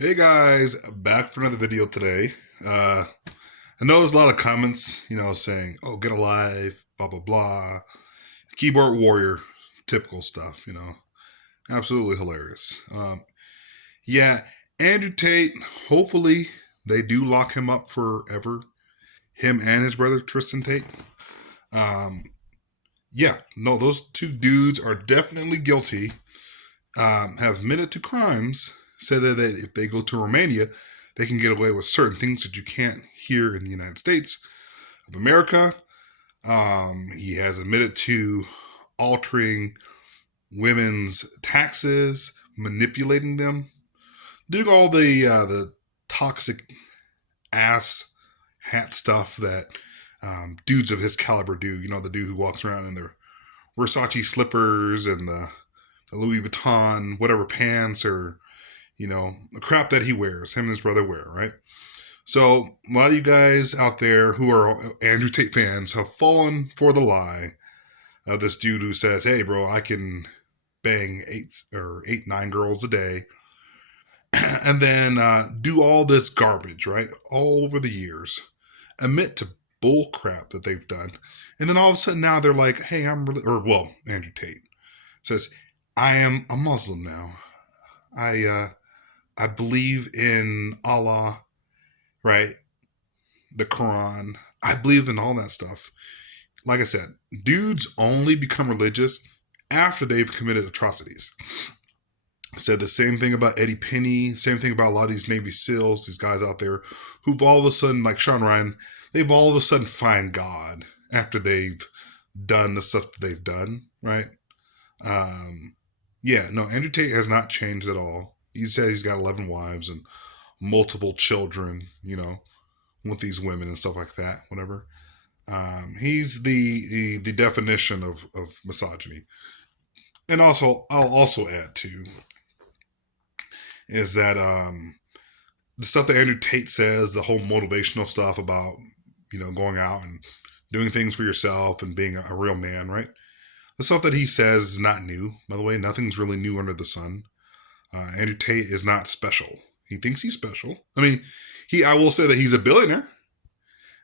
Hey guys, back for another video today. I know there's a lot of comments, saying, "Oh, get a life," blah blah blah. Keyboard warrior, typical stuff, Absolutely hilarious. Yeah, Andrew Tate. Hopefully, they do lock him up forever. Him and his brother Tristan Tate. Um, yeah, no, those two dudes are definitely guilty. Have admitted to crimes. Said that if they go to Romania, they can get away with certain things that you can't here in the United States of America. He has admitted to altering women's taxes, manipulating them, doing all the toxic ass hat stuff that dudes of his caliber do. You know, the dude who walks around in their Versace slippers and the Louis Vuitton whatever pants or the crap that he wears, him and his brother wear, right? So a lot of you guys out there who are Andrew Tate fans have fallen for the lie of this dude who says, "Hey, bro, I can bang eight, 9 girls a day," and then do all this garbage, right? All over the years, admit to bull crap that they've done, and then all of a sudden now they're like, "Hey, Andrew Tate says, I am a Muslim now. I believe in Allah, right? The Quran. I believe in all that stuff." Like I said, dudes only become religious after they've committed atrocities. I said the same thing about Eddie Penny, same thing about a lot of these Navy SEALs, these guys out there who've all of a sudden, like Sean Ryan, they've all of a sudden find God after they've done the stuff that they've done, right? Andrew Tate has not changed at all. He said he's got 11 wives and multiple children, with these women and stuff like that, whatever. He's the definition of misogyny. And also, I'll also add too, is that the stuff that Andrew Tate says, the whole motivational stuff about, going out and doing things for yourself and being a real man, right? The stuff that he says is not new. By the way, nothing's really new under the sun. Andrew Tate is not special. He thinks he's special. I mean, I will say that he's a billionaire.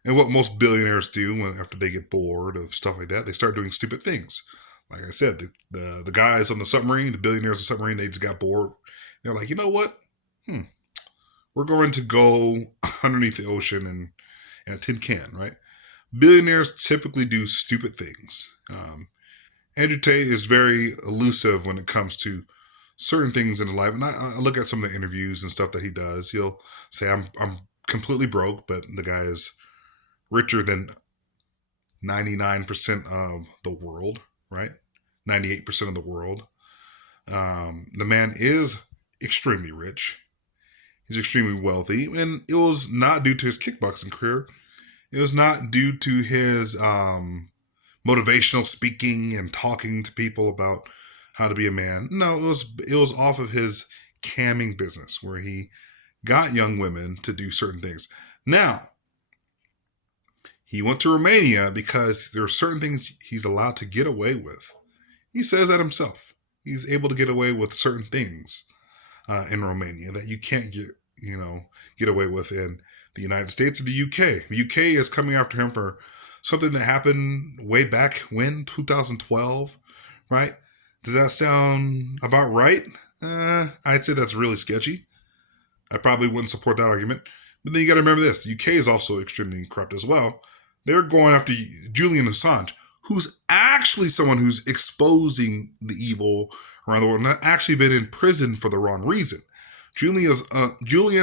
And what most billionaires do after they get bored of stuff like that, they start doing stupid things. Like I said, the guys on the submarine, the billionaires on the submarine, they just got bored. They're like, you know what? We're going to go underneath the ocean in a tin can, right? Billionaires typically do stupid things. Andrew Tate is very elusive when it comes to certain things in life. And I look at some of the interviews and stuff that he does. He'll say, I'm completely broke, but the guy is richer than 99% of the world, right? 98% of the world. The man is extremely rich. He's extremely wealthy. And it was not due to his kickboxing career. It was not due to his motivational speaking and talking to people about how to be a man. No, it was off of his camming business where he got young women to do certain things. Now, he went to Romania because there are certain things he's allowed to get away with. He says that himself. He's able to get away with certain things in Romania that you can't get away with in the United States or the UK. The UK is coming after him for something that happened way back when, 2012, right? Does that sound about right? I'd say that's really sketchy. I probably wouldn't support that argument. But then you got to remember this. The UK is also extremely corrupt as well. They're going after Julian Assange, who's actually someone who's exposing the evil around the world, not actually been in prison for the wrong reason. Julian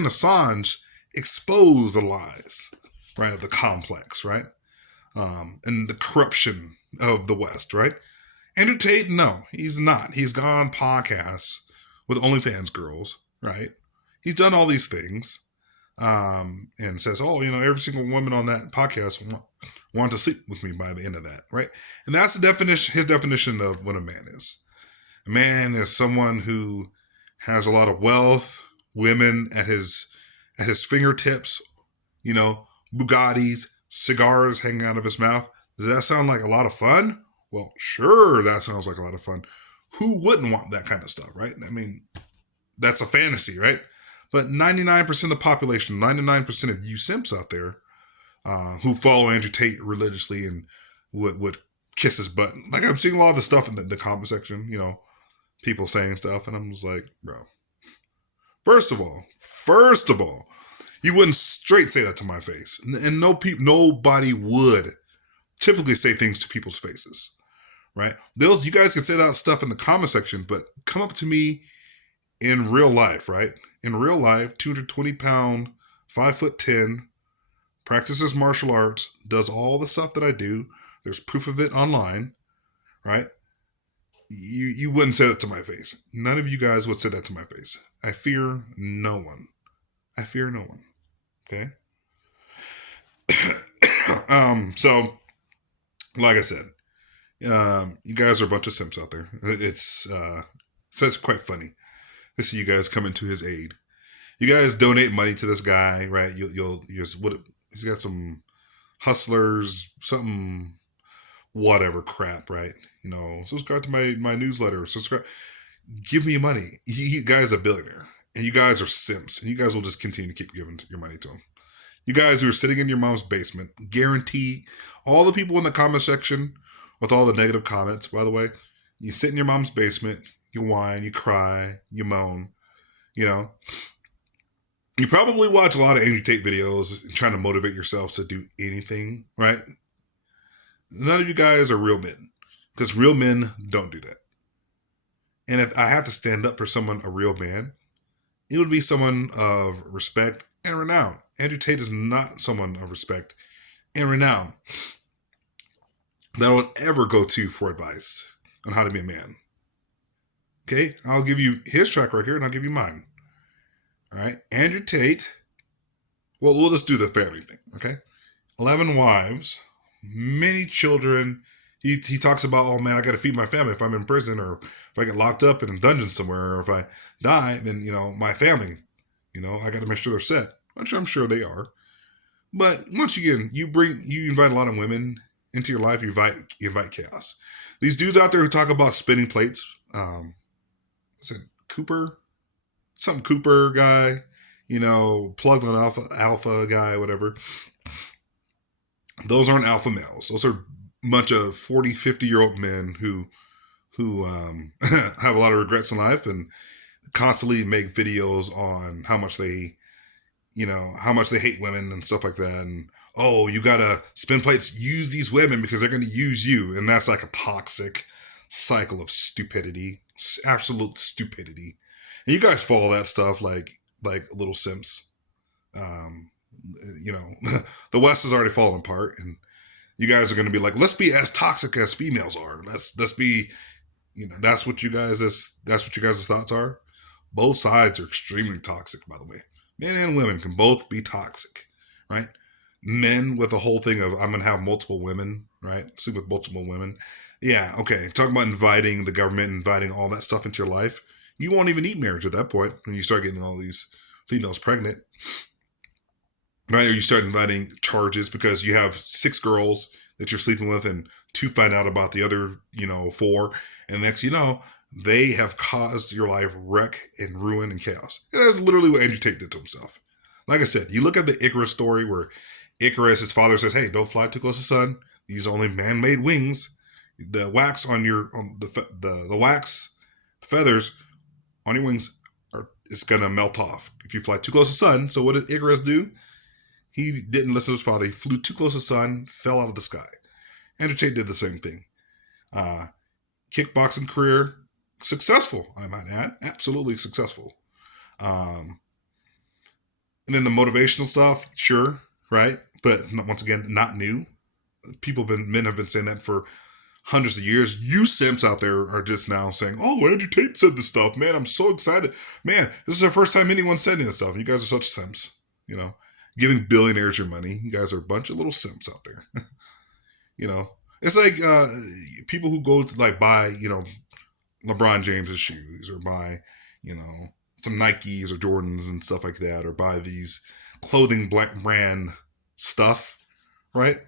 Assange exposed the lies, right, of the complex, right? And the corruption of the West, right? Andrew Tate, no, he's not. He's gone on podcasts with OnlyFans girls, right? He's done all these things and says, every single woman on that podcast want to sleep with me by the end of that, right? And that's his definition of what a man is. A man is someone who has a lot of wealth, women at his fingertips, Bugattis, cigars hanging out of his mouth. Does that sound like a lot of fun? Well, sure, that sounds like a lot of fun. Who wouldn't want that kind of stuff, right? I mean, that's a fantasy, right? But 99% of the population, 99% of you simps out there who follow Andrew Tate religiously and would kiss his butt. Like, I'm seeing a lot of the stuff in the comment section, people saying stuff, and I'm just like, bro. First of all, you wouldn't straight say that to my face. And nobody would typically say things to people's faces, right? You guys can say that stuff in the comment section, but come up to me in real life, right? In real life, 220-pound, 5'10", practices martial arts, does all the stuff that I do. There's proof of it online, right? You wouldn't say that to my face. None of you guys would say that to my face. I fear no one. Okay? So, like I said, you guys are a bunch of simps out there. It's quite funny to see you guys come into his aid. You guys donate money to this guy, right? He's got some hustlers, something, whatever crap, right? Subscribe to my newsletter. Subscribe. Give me money. You guys are a billionaire, and you guys are simps, and you guys will just continue to keep giving your money to him. You guys who are sitting in your mom's basement, guarantee all the people in the comment section with all the negative comments, by the way, you sit in your mom's basement, you whine, you cry, you moan, You probably watch a lot of Andrew Tate videos and trying to motivate yourselves to do anything, right? None of you guys are real men, because real men don't do that. And if I have to stand up for a real man, it would be someone of respect and renown. Andrew Tate is not someone of respect and renown that I would ever go to for advice on how to be a man. Okay? I'll give you his track record and I'll give you mine. All right? Andrew Tate, well, we'll just do the family thing, okay? 11 wives, many children. He talks about, oh man, I got to feed my family if I'm in prison, or if I get locked up in a dungeon somewhere, or if I die, then, my family, I got to make sure they're set, which I'm sure they are. But once again, you invite a lot of women into your life, you invite chaos. These dudes out there who talk about spinning plates, what's it, Cooper? Some Cooper guy, plugged on alpha guy, whatever. Those aren't alpha males. Those are bunch of 40, 50-year-old men who have a lot of regrets in life and constantly make videos on how much they hate women and stuff like that. And, oh, you gotta spin plates, use these women because they're going to use you. And that's like a toxic cycle of stupidity, absolute stupidity. And you guys follow that stuff like little simps. The West is already falling apart, and you guys are going to be like, let's be as toxic as females are. Let's be, that's what you guys' thoughts are. Both sides are extremely toxic, by the way. Men and women can both be toxic, right? Men with the whole thing of, I'm going to have multiple women, right? Sleep with multiple women. Yeah, okay. Talking about inviting the government, inviting all that stuff into your life. You won't even need marriage at that point when you start getting all these females pregnant. Right? Or you start inviting charges because you have 6 girls that you're sleeping with and 2 find out about the other, 4. And next they have caused your life wreck and ruin and chaos. And that's literally what Andrew Tate did to himself. Like I said, you look at the Icarus story where Icarus, his father says, hey, don't fly too close to the sun. These are only man-made wings. The wax on the wax feathers on your wings it's going to melt off if you fly too close to the sun. So what did Icarus do? He didn't listen to his father. He flew too close to the sun, fell out of the sky. Andrew Tate did the same thing. Kickboxing career, successful, I might add. Absolutely successful. And then the motivational stuff, sure, right? But once again, not new. Men have been saying that for hundreds of years. You simps out there are just now saying, oh, Andrew Tate said this stuff. Man, I'm so excited. Man, this is the first time anyone said any of this stuff. You guys are such simps, giving billionaires your money. You guys are a bunch of little simps out there. It's like people who go to buy, LeBron James's shoes, or buy, some Nikes or Jordans and stuff like that, or buy these clothing brand stuff, right?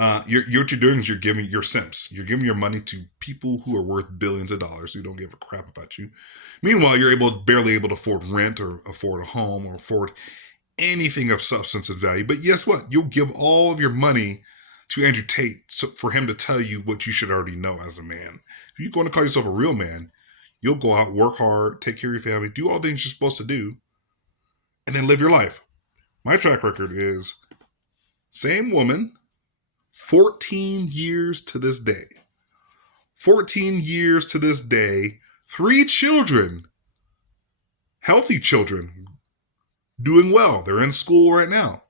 What you're doing is you're simps. You're giving your money to people who are worth billions of dollars who don't give a crap about you. Meanwhile, you're barely able to afford rent or afford a home or afford anything of substance and value. But guess what? You'll give all of your money to Andrew Tate for him to tell you what you should already know as a man. If you're going to call yourself a real man, you'll go out, work hard, take care of your family, do all the things you're supposed to do, and then live your life. My track record is same woman, 14 years to this day. 14 years to this day, 3 children, healthy children, doing well. They're in school right now.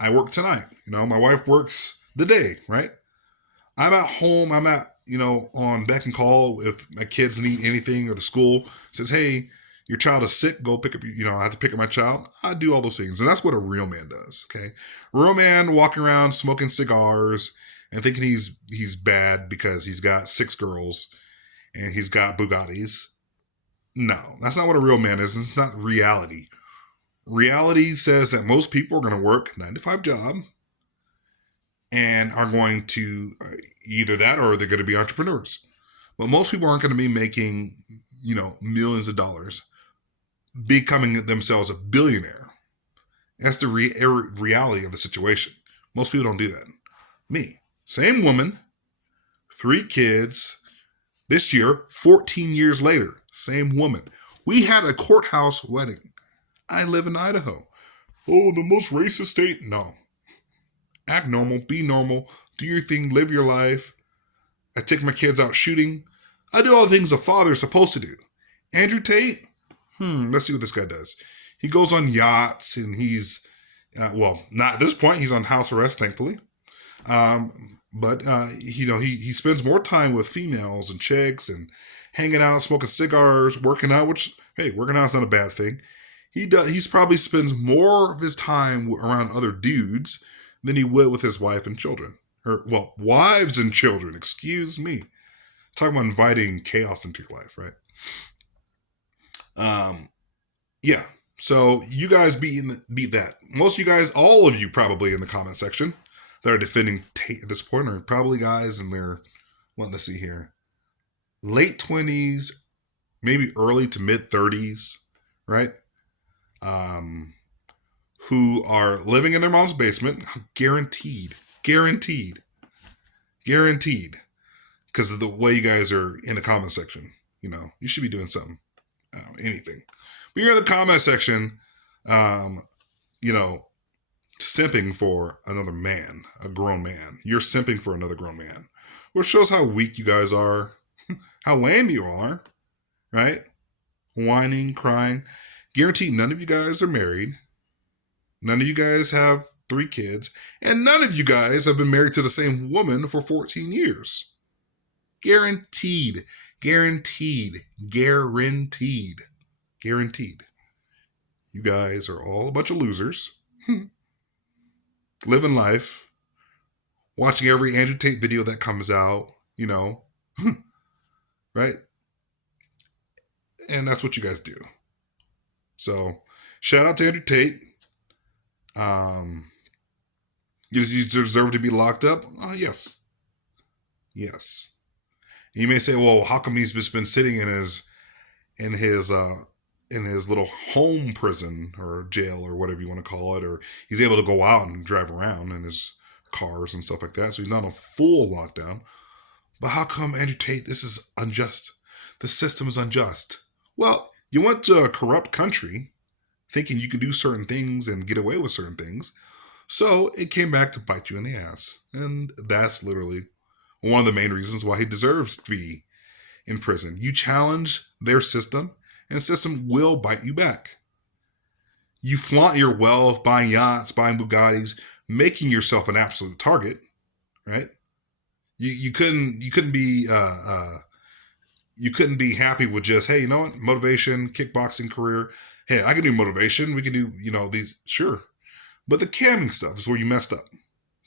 I work tonight. My wife works the day, right? I'm at home. I'm at, on beck and call if my kids need anything or the school says, hey, your child is sick, go pick up, I have to pick up my child. I do all those things. And that's what a real man does, okay? A real man walking around smoking cigars and thinking he's bad because he's got 6 girls and he's got Bugattis. No, that's not what a real man is. It's not reality. Reality says that most people are going to work a 9-to-5 job and are going to either that or they're going to be entrepreneurs. But most people aren't going to be making, millions of dollars, becoming themselves a billionaire. That's the reality of the situation. Most people don't do that. Me, same woman, 3 kids, this year, 14 years later, same woman. We had a courthouse wedding. I live in Idaho. Oh, the most racist state? No. Act normal, be normal, do your thing, live your life. I take my kids out shooting. I do all the things a father is supposed to do. Andrew Tate? Let's see what this guy does. He goes on yachts and he's, not at this point, he's on house arrest, thankfully. But he spends more time with females and chicks and hanging out, smoking cigars, working out, which, hey, working out is not a bad thing. He's probably spends more of his time around other dudes than he would with his wife and children. Wives and children, excuse me. Talking about inviting chaos into your life, right? Yeah. So you guys beat that. Most of you guys, all of you probably in the comment section that are defending Tate at this point are probably guys in their, let's see here, late 20s, maybe early to mid 30s, right? Who are living in their mom's basement, guaranteed, because of the way you guys are in the comment section. You should be doing something, anything. But you're in the comment section, simping for another man, a grown man. You're simping for another grown man, which shows how weak you guys are, how lame you are, right? Whining, crying. Guaranteed none of you guys are married. None of you guys have 3 kids. And none of you guys have been married to the same woman for 14 years. Guaranteed. You guys are all a bunch of losers. Living life. Watching every Andrew Tate video that comes out. Right? And that's what you guys do. So, shout out to Andrew Tate. Does he deserve to be locked up? Yes. You may say, well, how come he's just been sitting in his little home prison or jail or whatever you want to call it, or he's able to go out and drive around in his cars and stuff like that, so he's not on full lockdown. But how come, Andrew Tate, this is unjust? The system is unjust. Well, you went to a corrupt country thinking you could do certain things and get away with certain things. So it came back to bite you in the ass. And that's literally one of the main reasons why he deserves to be in prison. You challenge their system, and the system will bite you back. You flaunt your wealth, buying yachts, buying Bugattis, making yourself an absolute target, right? You couldn't be happy with just, hey, you know what, motivation, kickboxing career. Hey, I can do motivation. We can do, these, sure. But the camming stuff is where you messed up.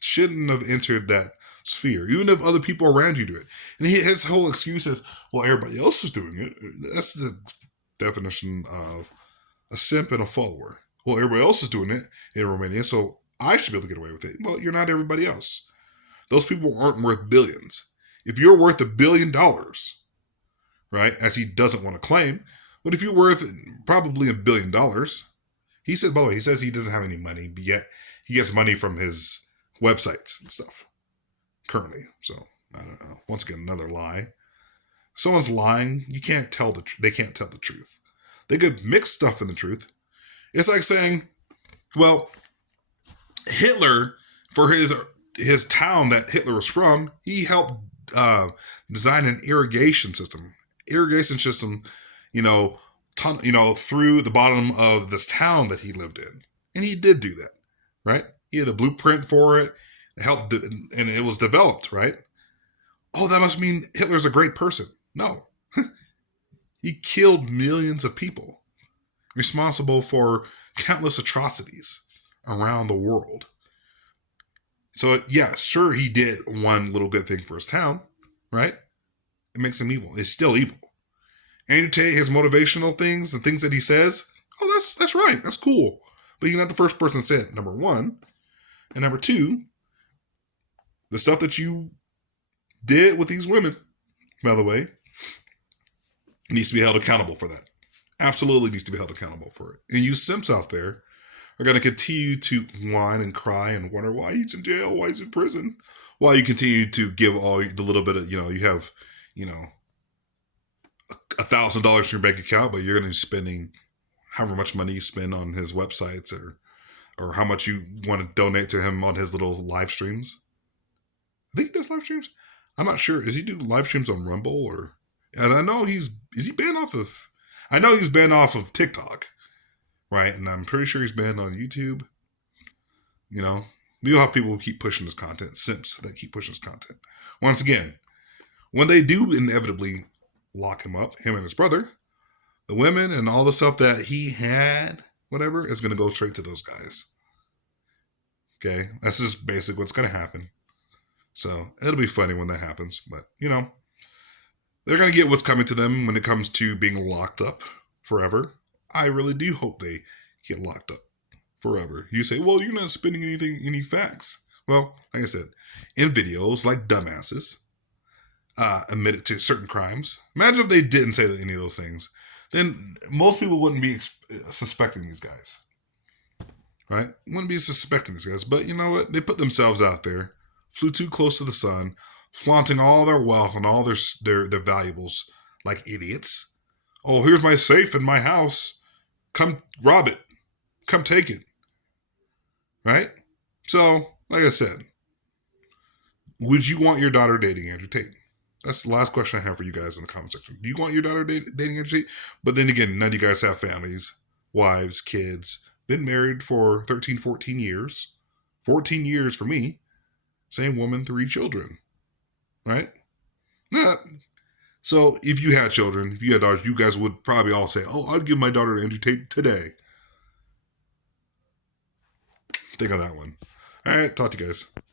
Shouldn't have entered that sphere, even if other people around you do it. And his whole excuse is, well, everybody else is doing it. That's the definition of a simp and a follower. Well, everybody else is doing it in Romania, so I should be able to get away with it. Well, you're not everybody else. those people aren't worth billions. If you're worth $1 billion, right, as he doesn't want to claim, but if you're worth probably $1 billion, he said, by the way, he says he doesn't have any money, but yet he gets money from his websites and stuff currently. So I don't know. Once again, another lie. If someone's lying, you can't tell they can't tell the truth. They could mix stuff in the truth. It's like saying, well, Hitler, for his town that Hitler was from, he helped design an irrigation system. You know, through the bottom of this town that he lived in, and he did do that, right? He had a blueprint for it. It helped, and it was developed, right? Oh, that must mean Hitler's a great person. No, he killed millions of people, responsible for countless atrocities around the world. So, yeah, sure, he did one little good thing for his town, right? It makes him evil. It's still evil. Andrew Tate, his motivational things, the things that he says, oh, that's right. That's cool. But he's not the first person to say it, number one. And number two, the stuff that you did with these women, by the way, needs to be held accountable for that. Absolutely needs to be held accountable for it. And you simps out there are going to continue to whine and cry and wonder why he's in jail, why he's in prison, while you continue to give all the little bit of, you have, $1,000 in your bank account, but you're going to be spending however much money you spend on his websites or how much you want to donate to him on his little live streams. I think he does live streams. I'm not sure. Is he do live streams on Rumble and I know is he banned off of, I know he's banned off of TikTok, right? And I'm pretty sure he's banned on YouTube. We'll have people who keep pushing his content, simps that keep pushing his content. Once again, when they do inevitably lock him up, him and his brother, the women and all the stuff that he had, whatever, is going to go straight to those guys. Okay? That's just basically what's going to happen. So, it'll be funny when that happens. But, they're going to get what's coming to them when it comes to being locked up forever. I really do hope they get locked up forever. You say, well, you're not spinning any facts. Well, like I said, in videos like dumbasses, admitted to certain crimes. Imagine if they didn't say any of those things. Then most people wouldn't be suspecting these guys. Right? Wouldn't be suspecting these guys. But you know what? They put themselves out there, flew too close to the sun, flaunting all their wealth and all their valuables like idiots. Oh, here's my safe in my house. Come rob it. Come take it. Right? So, like I said, would you want your daughter dating Andrew Tate? That's the last question I have for you guys in the comment section. Do you want your daughter dating Andrew Tate? But then again, none of you guys have families, wives, kids, been married for 13, 14 years. 14 years for me. Same woman, 3 children. Right? So if you had children, if you had daughters, you guys would probably all say, oh, I'd give my daughter to Andrew Tate today. Think of that one. All right, talk to you guys.